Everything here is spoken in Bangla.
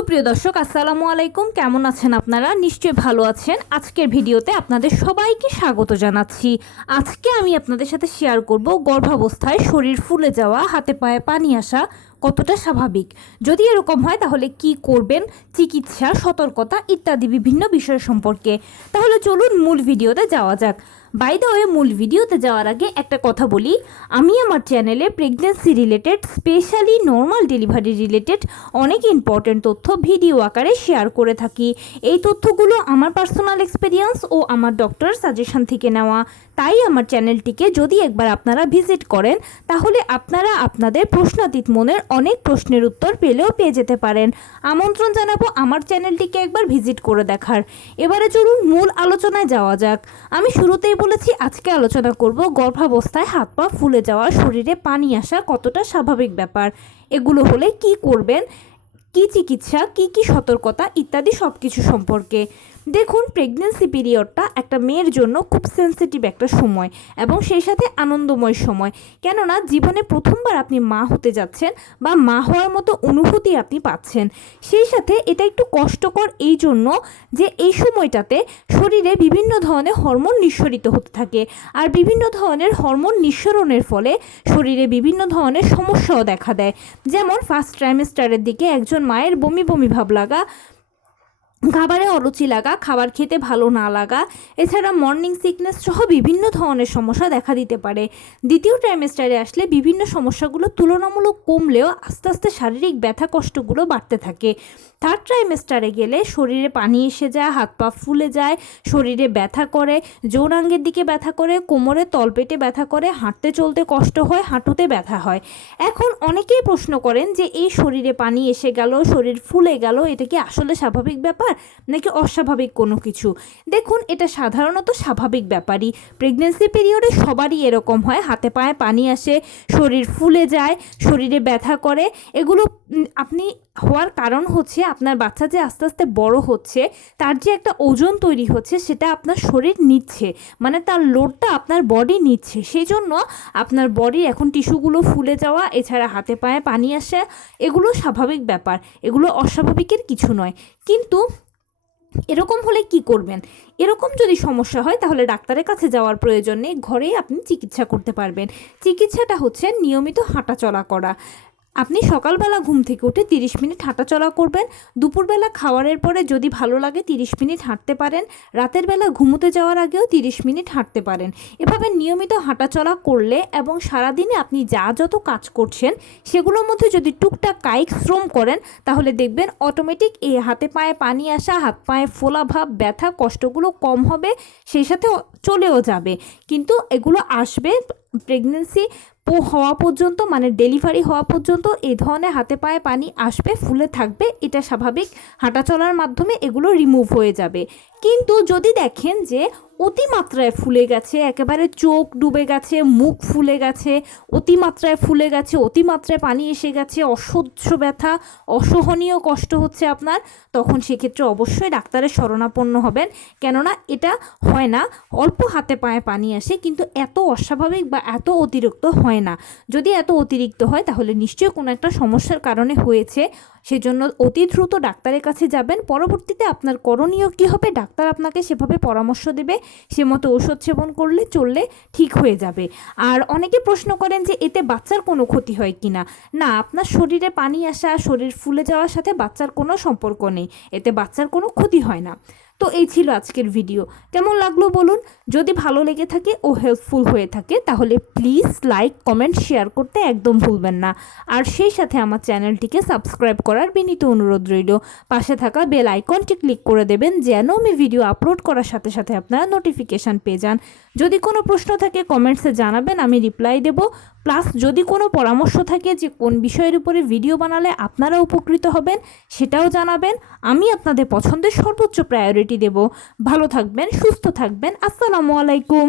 সুপ্রিয় দর্শক আসসালামু আলাইকুম, কেমন আছেন আপনারা? নিশ্চয়ই ভালো আছেন। আজকের ভিডিওতে আপনাদের সবাইকে স্বাগত জানাচ্ছি। আজকে আমি আপনাদের সাথে শেয়ার করব গর্ভাবস্থায় শরীর ফুলে যাওয়া, হাতে পায়ে পানি আসা কতটা স্বাভাবিক। যদি এরকম হয় তাহলে কি করবেন, চিকিৎসা, সতর্কতা ইত্যাদি বিভিন্ন বিষয় সম্পর্কে। তাহলে চলুন মূল ভিডিওতে যাওয়া যাক। বাই দ্য ওয়ে, মূল ভিডিওতে যাওয়ার আগে একটা কথা বলি, আমি আমার চ্যানেলে pregnancy related, specially normal delivery related অনেক ইম্পর্টেন্ট তথ্য ভিডিও আকারে শেয়ার করে থাকি। এই তথ্যগুলো আমার পার্সোনাল এক্সপেরিয়েন্স ও আমার ডক্টর সাজেশন থেকে নেওয়া। তাই আমার চ্যানেলটিকে যদি একবার আপনারা ভিজিট করেন তাহলে আপনারা আপনাদের প্রশ্নাতীত মনের অনেক প্রশ্নের উত্তর পেয়ে যেতে পারেন। আমন্ত্রণ জানাবো আমার চ্যানেলটিকে একবার ভিজিট করে দেখার। এবারে চলুন মূল আলোচনায় যাওয়া যাক। আমি শুরুতেই বলেছি আজকে আলোচনা করব গর্ভাবস্থায় হাত পা ফুলে যাওয়া, শরীরে পানি আসা কতটা স্বাভাবিক ব্যাপার। এগুলো হলে কি করবেন, কি চিকিৎসা, কি সতর্কতা ইত্যাদি সব কিছু সম্পর্কে। দেখুন, প্রেগন্যান্সি পিরিয়ডটা একটা মেয়ের জন্য খুব সেন্সিটিভ একটা সময় এবং সেই সাথে আনন্দময় সময়। কেননা জীবনে প্রথমবার আপনি মা হতে যাচ্ছেন বা মা হওয়ার মতো অনুভূতি আপনি পাচ্ছেন। সেই সাথে এটা একটু কষ্টকর এই জন্য যে এই সময়টাতে শরীরে বিভিন্ন ধরনের হরমোন নিঃসরিত হতে থাকে, আর বিভিন্ন ধরনের হরমোন নিঃসরণের ফলে শরীরে বিভিন্ন ধরনের সমস্যাও দেখা দেয়। যেমন ফার্স্ট ট্রাইমেস্টারের দিকে একজন মায়ের বমি বমি ভাব লাগা, খাবারে অরুচি লাগা, খাবার খেতে ভালো না লাগা, এছাড়া মর্নিং সিকনেস সহ বিভিন্ন ধরনের সমস্যা দেখা দিতে পারে। দ্বিতীয় ট্রাইমেস্টারে আসলে বিভিন্ন সমস্যাগুলো তুলনামূলক কমলেও আস্তে আস্তে শারীরিক ব্যথা কষ্টগুলো বাড়তে থাকে। থার্ড ট্রাইমেস্টারে গেলে শরীরে পানি এসে যায়, হাত পা ফুলে যায়, শরীরে ব্যথা করে, যৌনাঙ্গের দিকে ব্যথা করে, কোমরে তলপেটে ব্যথা করে, হাঁটতে চলতে কষ্ট হয়, হাঁটুতে ব্যথা হয়। এখন অনেকেই প্রশ্ন করেন যে এই শরীরে পানি এসে গেল, শরীর ফুলে গেল, এটা কি আসলে স্বাভাবিক ব্যাপার নাকি অস্বাভাবিক কোনো কিছু? দেখুন, এটা সাধারণত স্বাভাবিক ব্যাপারই। প্রেগন্যান্সি পিরিয়ডে সবারই এরকম হয়, হাতে পায়ে পানি আসে, শরীর ফুলে যায়, শরীরে ব্যথা করে। এগুলো আপনি হওয়ার কারণ হচ্ছে আপনার বাচ্চা যে আস্তে আস্তে বড় হচ্ছে, তার যে একটা ওজন তৈরি হচ্ছে সেটা আপনার শরীর নিচ্ছে, মানে তার লোডটা আপনার বডি নিচ্ছে। সেই জন্য আপনার বডির এখন টিস্যুগুলো ফুলে যাওয়া, এছাড়া হাতে পায়ে পানি আসে, এগুলো স্বাভাবিক ব্যাপার, এগুলো অস্বাভাবিকের কিছু নয়। কিন্তু এরকম হলে কি করবেন? এরকম যদি সমস্যা হয় তাহলে ডাক্তারের কাছে যাওয়ার প্রয়োজন নেই, ঘরেই আপনি চিকিৎসা করতে পারবেন। চিকিৎসাটা হচ্ছে নিয়মিত হাঁটাচলা করা। আপনি সকালবেলা ঘুম থেকে উঠে 30 মিনিট হাঁটাচলা করবেন। দুপুরবেলা খাওয়ারের পরে যদি ভালো লাগে 30 মিনিট হাঁটতে পারেন। রাতের বেলা ঘুমোতে যাওয়ার আগেও 30 মিনিট হাঁটতে পারেন। এভাবে নিয়মিত হাঁটাচলা করলে এবং সারাদিনে আপনি যত কাজ করছেন সেগুলোর মধ্যে যদি টুকটাক কায়িক শ্রম করেন তাহলে দেখবেন অটোমেটিক এই হাতে পায়ে পানি আসা, হাত পায়ে ফোলা ভাব, ব্যথা, কষ্টগুলো কম হবে, সেই সাথে চলেও যাবে। কিন্তু এগুলো আসবে প্রেগন্যান্সি হওয়া পর্যন্ত, মানে ডেলিভারি হওয়া পর্যন্ত এই ধরনের হাতে পায়ে পানি আসবে, ফুলে থাকবে, এটা স্বাভাবিক। হাঁটা চলার মাধ্যমে এগুলো রিমুভ হয়ে যাবে। কিন্তু যদি দেখেন যে অতিমাত্রায় ফুলে গেছে, একেবারে চোখ ডুবে গেছে, মুখ ফুলে গেছে, অতিমাত্রায় ফুলে গেছে, অতিমাত্রায় পানি এসে গেছে, অসহ্য ব্যথা, অসহনীয় কষ্ট হচ্ছে আপনার, তখন সেক্ষেত্রে অবশ্যই ডাক্তারের শরণাপন্ন হবেন। কেননা এটা হয় না, অল্প হাতে পায়ে পানি আসে কিন্তু এত অস্বাভাবিক বা এত অতিরিক্ত হয় না। যদি এত অতিরিক্ত হয় তাহলে নিশ্চয়ই কোনো একটা সমস্যার কারণে হয়েছে। সেজন্য অতি দ্রুত ডাক্তারের কাছে যাবেন। পরবর্তীতে আপনার করণীয় কী হবে, ডাক্তার আপনাকে সেভাবে পরামর্শ দেবে, সে মতো ওষুধ সেবন চললে ঠিক হয়ে যাবে। আর অনেকে প্রশ্ন করেন যে এতে বাচ্চার কোনো ক্ষতি হয় কি না। না, আপনার শরীরে পানি আসা, শরীর ফুলে যাওয়ার সাথে বাচ্চার কোনো সম্পর্ক নেই, এতে বাচ্চার কোনো ক্ষতি হয় না। তো এই ছিল আজকের ভিডিও। কেমন লাগলো বলুন? যদি ভালো লেগে থাকে ও হেল্পফুল হয়ে থাকে তাহলে প্লিজ লাইক, কমেন্ট, শেয়ার করতে একদম ভুলবেন না। আর সেই সাথে আমার চ্যানেলটিকে সাবস্ক্রাইব করার বিনীত অনুরোধ রইল। পাশে থাকা বেল আইকনটি ক্লিক করে দেবেন যেন আমি ভিডিও আপলোড করার সাথে সাথে আপনারা নোটিফিকেশান পেয়ে যান। যদি কোনো প্রশ্ন থাকে কমেন্টসে জানাবেন, আমি রিপ্লাই দেব। প্লাস যদি কোনো পরামর্শ থাকে যে কোন বিষয়ের উপরে ভিডিও বানালে আপনারা উপকৃত হবেন সেটাও জানাবেন। আমি আপনাদের পছন্দের সর্বোচ্চ প্রায়োরিটি দেব। ভালো থাকবেন, সুস্থ থাকবেন। আসসালামু আলাইকুম।